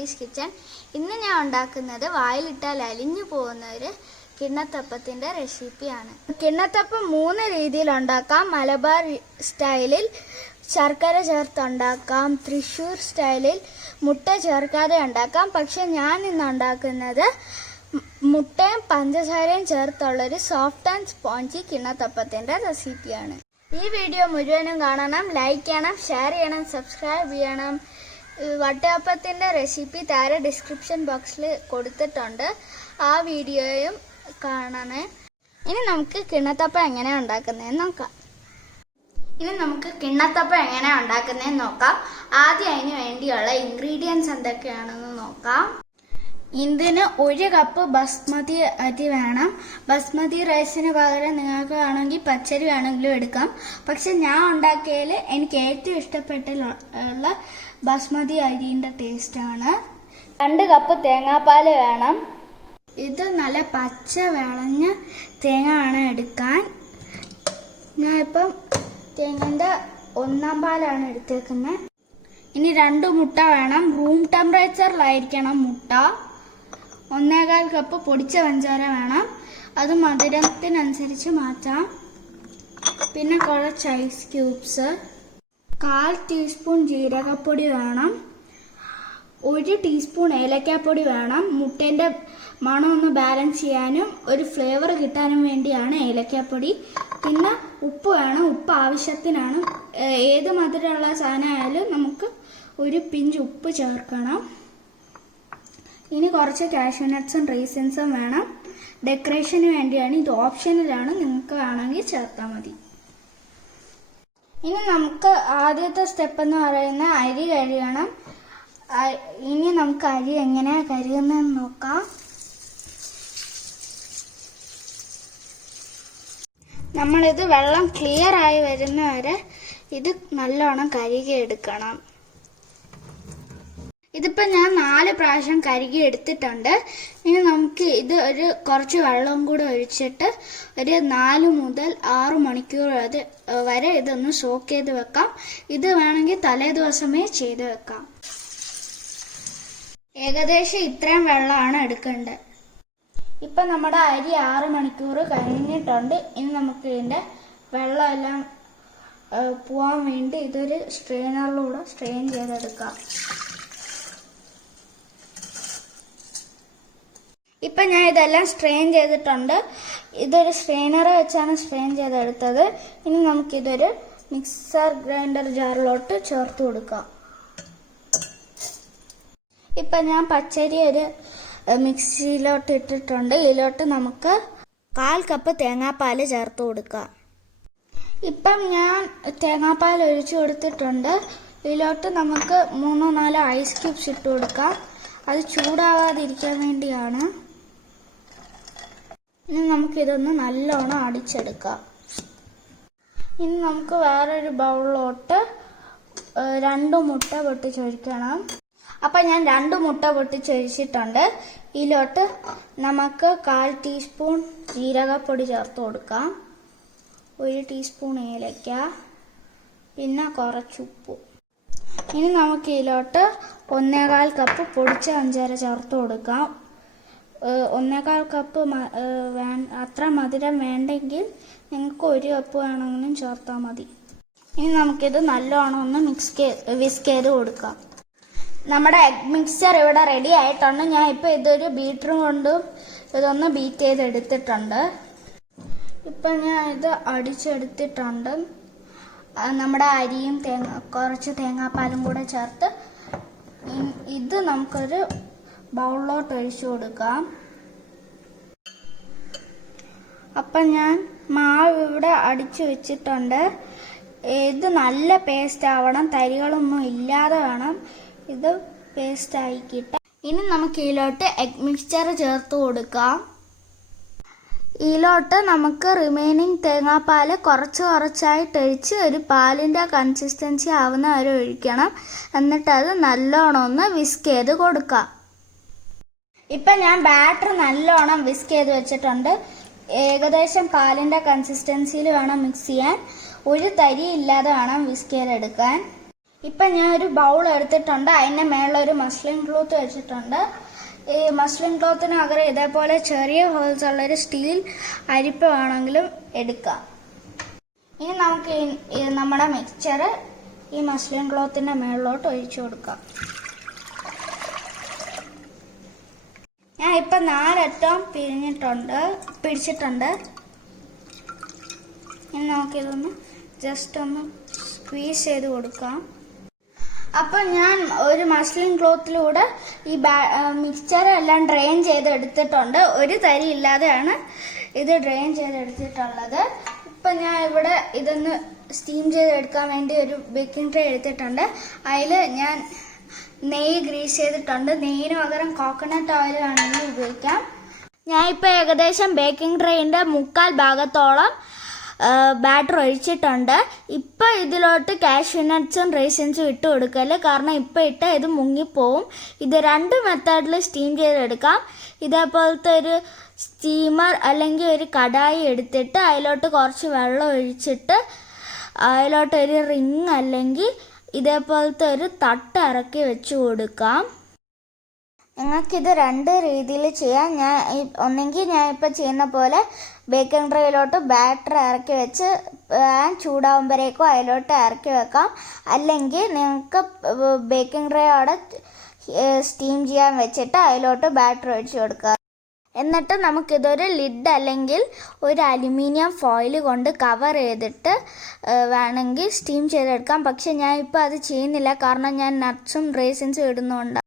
കുട്ടീസ് kitchen. ഇന്ന് ഞാൻ ഉണ്ടാക്കുന്നത് വായിലിട്ടാൽ അലിഞ്ഞു പോകുന്ന ഒരു കിണ്ണത്തപ്പത്തിൻ്റെ റെസിപ്പിയാണ്. കിണ്ണത്തപ്പം 3 രീതിയിൽ ഉണ്ടാക്കാം. മലബാർ സ്റ്റൈലിൽ ശർക്കര ചേർത്തുണ്ടാക്കാം, തൃശ്ശൂർ സ്റ്റൈലിൽ മുട്ട ചേർക്കാതെ ഉണ്ടാക്കാം. പക്ഷെ ഞാൻ ഇന്ന് ഉണ്ടാക്കുന്നത് മുട്ടയും പഞ്ചസാരയും ചേർത്തുള്ളൊരു സോഫ്റ്റ് ആൻഡ് സ്പോഞ്ചി കിണ്ണത്തപ്പത്തിൻ്റെ റെസിപ്പിയാണ്. ഈ വീഡിയോ മുഴുവനും കാണണം, ലൈക്ക് ചെയ്യണം, ഷെയർ ചെയ്യണം, സബ്സ്ക്രൈബ് ചെയ്യണം. വട്ടയപ്പത്തിൻ്റെ റെസിപ്പി താഴെ ഡിസ്ക്രിപ്ഷൻ ബോക്സിൽ കൊടുത്തിട്ടുണ്ട്, ആ വീഡിയോയും കാണണേ. ഇനി നമുക്ക് കിണ്ണത്തപ്പം എങ്ങനെയാണ് ഉണ്ടാക്കുന്നതെന്ന് നോക്കാം. ആദ്യം അതിന് വേണ്ടിയുള്ള ഇൻഗ്രീഡിയൻസ് എന്തൊക്കെയാണെന്ന് നോക്കാം. ഇതിന് 1 കപ്പ് ബസ്മതി അരി വേണം. ബസ്മതി റൈസിന് പകരം നിങ്ങൾക്ക് വേണമെങ്കിൽ പച്ചരി വേണമെങ്കിലും എടുക്കാം. പക്ഷെ ഞാൻ ഉണ്ടാക്കിയതിൽ എനിക്ക് ഏറ്റവും ഇഷ്ടപ്പെട്ടുള്ള ബസ്മതി അരിൻ്റെ ടേസ്റ്റാണ്. 2 കപ്പ് തേങ്ങാപ്പാൽ വേണം. ഇത് നല്ല പച്ച വിളഞ്ഞ തേങ്ങ വേണം എടുക്കാൻ. ഞാൻ ഇപ്പം തേങ്ങൻ്റെ 1-ാം പാലാണ് എടുത്തേക്കുന്നത്. ഇനി 2 മുട്ട വേണം. റൂം ടെമ്പറേച്ചറിലായിരിക്കണം മുട്ട. 1.25 കപ്പ് പൊടിച്ച പഞ്ചാര വേണം. അത് മധുരത്തിനനുസരിച്ച് മാറ്റാം. പിന്നെ കുറച്ച് ഐസ് ക്യൂബ്സ്, 1/4 ടീസ്പൂൺ ജീരകപ്പൊടി വേണം. 1 ടീസ്പൂൺ ഏലക്കാപ്പൊടി വേണം. മുട്ടേൻ്റെ മണം ഒന്ന് ബാലൻസ് ചെയ്യാനും ഒരു ഫ്ലേവർ കിട്ടാനും വേണ്ടിയാണ് ഏലക്കാപ്പൊടി. പിന്നെ ഉപ്പ് വേണം. ഉപ്പ് ആവശ്യത്തിനാണ്. ഏത് മധുരമുള്ള സാധനമായാലും നമുക്ക് ഒരു പിഞ്ച് ഉപ്പ് ചേർക്കണം. ഇനി കുറച്ച് കാഷ്യൂ നട്ട്സും റീസിൻസും വേണം. ഡെക്കറേഷന് വേണ്ടിയാണ്. ഇത് ഓപ്ഷനിലാണ്, നിങ്ങൾക്ക് വേണമെങ്കിൽ ചേർത്താൽ മതി. ഇനി നമുക്ക് ആദ്യത്തെ സ്റ്റെപ്പ് എന്ന് പറയുന്നത് അരി കഴുകണം. ഇനി നമുക്ക് അരി എങ്ങനെയാണ് കഴുകുന്നതെന്ന് നോക്കാം. നമ്മളിത് വെള്ളം ക്ലിയർ ആയി വരുന്നവരെ ഇത് നല്ലോണം കഴുകി എടുക്കണം. ഇതിപ്പോൾ ഞാൻ 4 പ്രാവശ്യം കഴുകി എടുത്തിട്ടുണ്ട്. ഇനി നമുക്ക് ഇത് കുറച്ച് വെള്ളവും കൂടെ ഒഴിച്ചിട്ട് ഒരു 4 മുതൽ 6 മണിക്കൂർ വരെ ഇതൊന്ന് സോക്ക് ചെയ്ത് വെക്കാം. ഇത് വേണമെങ്കിൽ തലേ ദിവസമേ ചെയ്ത് വെക്കാം. ഏകദേശം ഇത്രയും വെള്ളമാണ് എടുക്കേണ്ടത്. ഇപ്പം നമ്മുടെ അരി 6 മണിക്കൂർ കഴിഞ്ഞിട്ടുണ്ട്. ഇനി നമുക്ക് ഇതിൻ്റെ വെള്ളമെല്ലാം പോവാൻ വേണ്ടി ഇതൊരു സ്ട്രെയിനറിലൂടെ സ്ട്രെയിൻ ചെയ്തെടുക്കാം. ഇപ്പം ഞാൻ ഇതെല്ലാം സ്ട്രെയിൻ ചെയ്തിട്ടുണ്ട്. ഇതൊരു സ്ട്രെയിനർ വെച്ചാണ് സ്ട്രെയിൻ ചെയ്തെടുത്തത്. ഇനി നമുക്കിതൊരു മിക്സർ ഗ്രൈൻഡർ ജാറിലോട്ട് ചേർത്ത് കൊടുക്കാം. ഇപ്പം ഞാൻ പച്ചരി ഒരു മിക്സിയിലോട്ട് ഇട്ടിട്ടുണ്ട്. ഇതിലോട്ട് നമുക്ക് 1/4 കപ്പ് തേങ്ങാപ്പാൽ ചേർത്ത് കൊടുക്കാം. ഇപ്പം ഞാൻ തേങ്ങാപ്പാൽ ഒഴിച്ചു കൊടുത്തിട്ടുണ്ട്. ഇതിലോട്ട് നമുക്ക് 3-4 ഐസ് ക്യൂബ്സ് ഇട്ട് കൊടുക്കാം. അത് ചൂടാവാതിരിക്കാൻ വേണ്ടിയാണ്. ഇനി നമുക്കിതൊന്ന് നല്ലോണം അടിച്ചെടുക്കാം. ഇനി നമുക്ക് വേറൊരു ബൗളിലോട്ട് 2 മുട്ട പൊട്ടിച്ചൊഴിക്കണം. അപ്പം ഞാൻ 2 മുട്ട പൊട്ടിച്ചൊഴിച്ചിട്ടുണ്ട്. ഇതിലോട്ട് നമുക്ക് 1/4 ടീസ്പൂൺ ജീരകപ്പൊടി ചേർത്ത് കൊടുക്കാം. 1 ടീസ്പൂൺ ഏലക്ക, പിന്നെ കുറച്ച് ഉപ്പ്. ഇനി നമുക്ക് ഇതിലോട്ട് 1.25 കപ്പ് പൊടിച്ച പഞ്ചാര ചേർത്ത് കൊടുക്കാം. 1.25 കപ്പ് അത്ര മധുരം വേണ്ടെങ്കിൽ നിങ്ങൾക്ക് 1 കപ്പ് വേണമെങ്കിലും ചേർത്താൽ മതി. ഇനി നമുക്കിത് നല്ലോണം ഒന്ന് വിസ്ക് ചെയ്ത് കൊടുക്കാം. നമ്മുടെ എഗ് മിക്സ്ചർ ഇവിടെ റെഡി ആയിട്ടുണ്ട്. ഞാൻ ഇപ്പോൾ ഇതൊരു ബീറ്റർ കൊണ്ട് ഇതൊന്ന് ബീറ്റ് ചെയ്തെടുത്തിട്ടുണ്ട്. ഇപ്പം ഞാൻ ഇത് അടിച്ചെടുത്തിട്ടുണ്ട്. നമ്മുടെ അരിയും കുറച്ച് തേങ്ങാപ്പാലും കൂടെ ചേർത്ത് ഇത് നമുക്കൊരു ബൗളിലോട്ട് ഒഴിച്ചു കൊടുക്കാം. അപ്പം ഞാൻ മാവ് ഇവിടെ അടിച്ചു വെച്ചിട്ടുണ്ട്. ഇത് നല്ല പേസ്റ്റ് ആവണം, തരികളൊന്നും ഇല്ലാതെ വേണം ഇത് പേസ്റ്റ് ആക്കിയിട്ട്. ഇനി നമുക്ക് ഇതിലോട്ട് എഗ് മിക്സ്ചർ ചേർത്ത് കൊടുക്കാം. ഇതിലോട്ട് നമുക്ക് റിമൈനിങ് തേങ്ങാപ്പാൽ കുറച്ചായിട്ട് ഒഴിച്ച് ഒരു പാലിൻ്റെ കൺസിസ്റ്റൻസി ആവുന്ന വരെ ഒഴിക്കണം. എന്നിട്ട് അത് നല്ലോണം ഒന്ന് വിസ്ക് ചെയ്ത് കൊടുക്കാം. ഇപ്പം ഞാൻ ബാറ്റർ നല്ലോണം വിസ്ക് ചെയ്ത് വെച്ചിട്ടുണ്ട്. ഏകദേശം പാലിൻ്റെ കൺസിസ്റ്റൻസിയിൽ വേണം മിക്സ് ചെയ്യാൻ. ഒരു തരി ഇല്ലാതെ വേണം വിസ്ക് ചെയ്തെടുക്കാൻ. ഇപ്പൊ ഞാൻ ഒരു ബൗൾ എടുത്തിട്ടുണ്ട്. അതിന്റെ മേളിലൊരു മസ്ലിൻ ക്ലോത്ത് വെച്ചിട്ടുണ്ട്. ഈ മസ്ലിൻ ക്ലോത്തിന് പകരം ഇതേപോലെ ചെറിയ ഹോൾസ് ഉള്ളൊരു സ്റ്റീൽ അരിപ്പ വേണമെങ്കിലും എടുക്കാം. ഇനി നമുക്ക് നമ്മുടെ മിക്സ്ചർ ഈ മസ്ലിൻ ക്ലോത്തിന്റെ മേളിലോട്ട് ഒഴിച്ചു കൊടുക്കാം. ഞാൻ ഇപ്പൊ 4 അറ്റം പിടിച്ചിട്ടുണ്ട്. ഇനി നമുക്കിതൊന്ന് ജസ്റ്റ് ഒന്ന് സ്ക്വീസ് ചെയ്ത് കൊടുക്കാം. അപ്പൊ ഞാൻ ഒരു മസ്ലിൻ ക്ലോത്തിലൂടെ ഈ മിക്സ്ചർ എല്ലാം ഡ്രെയിൻ ചെയ്ത് എടുത്തിട്ടുണ്ട്. ഒരു തരി ഇല്ലാതെയാണ് ഇത് ഡ്രെയിൻ ചെയ്തെടുത്തിട്ടുള്ളത്. ഇപ്പൊ ഞാൻ ഇവിടെ ഇതൊന്ന് സ്റ്റീം ചെയ്തെടുക്കാൻ വേണ്ടി ഒരു ബേക്കിംഗ് ട്രേ എടുത്തിട്ടുണ്ട്. അതിൽ ഞാൻ നെയ്യ് ഗ്രീസ് ചെയ്തിട്ടുണ്ട്. നെയ്യിന് പകരം കോക്കനട്ട് ഓയിൽ വേണമെങ്കിൽ ഉപയോഗിക്കാം. ഞാൻ ഇപ്പോൾ ഏകദേശം ബേക്കിംഗ് ട്രേയുടെ 1/4 ഭാഗത്തോളം ബാറ്റർ ഒഴിച്ചിട്ടുണ്ട്. ഇപ്പം ഇതിലോട്ട് കാഷ്യൂ നട്ട്സും റൈസിൻസും ഇട്ട് കൊടുക്കല്, കാരണം ഇപ്പം ഇട്ടാൽ ഇത് മുങ്ങിപ്പോവും. ഇത് 2 മെത്തേഡിൽ സ്റ്റീം ചെയ്തെടുക്കാം. ഇതേപോലത്തെ ഒരു സ്റ്റീമർ അല്ലെങ്കിൽ ഒരു കടായി എടുത്തിട്ട് അതിലോട്ട് കുറച്ച് വെള്ളം ഒഴിച്ചിട്ട് അതിലോട്ടൊരു റിങ് അല്ലെങ്കിൽ ഇതേപോലത്തെ ഒരു തട്ട് ഇറക്കി വെച്ച് കൊടുക്കാം. നിങ്ങൾക്കിത് 2 രീതിയിൽ ചെയ്യാം. ഒന്നെങ്കിൽ ഞാൻ ഇപ്പോൾ ചെയ്യുന്ന പോലെ ബേക്കിംഗ് ട്രേയിലോട്ട് ബാറ്റർ ഇറക്കി വെച്ച് ചൂടാവുമ്പോഴേക്കും അതിലോട്ട് ഇറക്കി വെക്കാം. അല്ലെങ്കിൽ നിങ്ങൾക്ക് ബേക്കിംഗ് ട്രേ അവിടെ സ്റ്റീം ചെയ്യാൻ വെച്ചിട്ട് അതിലോട്ട് ബാറ്റർ ഒഴിച്ച് കൊടുക്കുക. എന്നിട്ട് നമുക്കിതൊരു ലിഡ് അല്ലെങ്കിൽ ഒരു അലുമിനിയം ഫോയിൽ കൊണ്ട് കവർ ചെയ്തിട്ട് വേണമെങ്കിൽ സ്റ്റീം ചെയ്തെടുക്കാം. പക്ഷെ ഞാൻ ഇപ്പോൾ അത് ചെയ്യുന്നില്ല, കാരണം ഞാൻ നട്ട്സും റേസിൻസും ഇടുന്നുണ്ട്.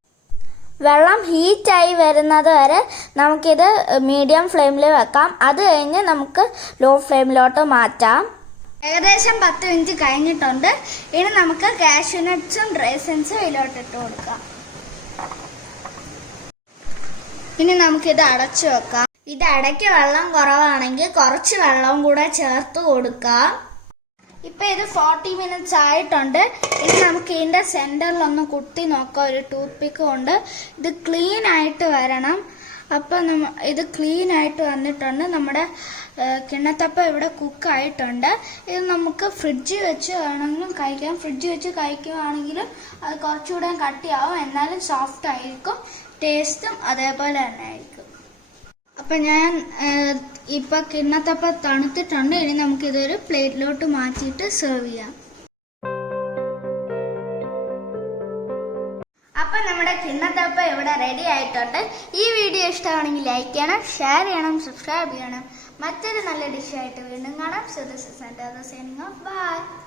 വെള്ളം ഹീറ്റായി വരുന്നത് വരെ നമുക്കിത് മീഡിയം ഫ്ലെയിമിൽ വെക്കാം. അത് കഴിഞ്ഞ് നമുക്ക് ലോ ഫ്ലെയിമിലോട്ട് മാറ്റാം. ഏകദേശം 10 മിനിറ്റ് കഴിഞ്ഞിട്ടുണ്ട്. ഇനി നമുക്ക് കാഷ്യൂ നട്ട്സും റൈസിൻസും ഇതിലോട്ടിട്ട് കൊടുക്കാം. ഇനി നമുക്കിത് അടച്ചു വെക്കാം. ഇത് അടയ്ക്ക് വെള്ളം കുറവാണെങ്കിൽ കുറച്ച് വെള്ളം കൂടെ ചേർത്ത് കൊടുക്കാം. ഇപ്പൊ ഇത് 40 മിനിറ്റ്സ് ആയിട്ടുണ്ട്. ഇനി നമുക്ക് ഇതിന്റെ സെന്ററിലൊന്ന് കുത്തി നോക്കാം ഒരു ടൂത്ത് പിക്ക് കൊണ്ട്. ഇത് ക്ലീൻ ആയിട്ട് വരണം. അപ്പൊ ഇത് ക്ലീൻ ആയിട്ട് വന്നിട്ടുണ്ട്. നമ്മുടെ കിണ്ണത്തപ്പം ഇവിടെ കുക്കായിട്ടുണ്ട്. ഇത് നമുക്ക് ഫ്രിഡ്ജിൽ വെച്ച് വേണമെങ്കിലും കഴിക്കാം. ഫ്രിഡ്ജിൽ വെച്ച് കഴിക്കുകയാണെങ്കിലും അത് കുറച്ചുകൂടെ കട്ടിയാവും, എന്നാലും സോഫ്റ്റ് ആയിരിക്കും. ടേസ്റ്റും അതേപോലെ തന്നെ ആയിരിക്കും. അപ്പൊ ഞാൻ ഇപ്പൊ കിണ്ണത്തപ്പം തണുത്തിട്ടുണ്ട്. ഇനി നമുക്ക് ഇതൊരു പ്ലേറ്റിലോട്ട് മാറ്റിയിട്ട് സെർവ് ചെയ്യാം. അപ്പൊ നമ്മുടെ കിണ്ണത്തപ്പം ഇവിടെ റെഡി ആയിട്ടുണ്ട്. ഈ വീഡിയോ ഇഷ്ടമാണെങ്കിൽ ലൈക്ക് ചെയ്യണം, ഷെയർ ചെയ്യണം, സബ്സ്ക്രൈബ് ചെയ്യണം. മറ്റൊരു നല്ല ഡിഷായിട്ട് വീണ്ടും കാണാം. So this is Santa signing off. Bye.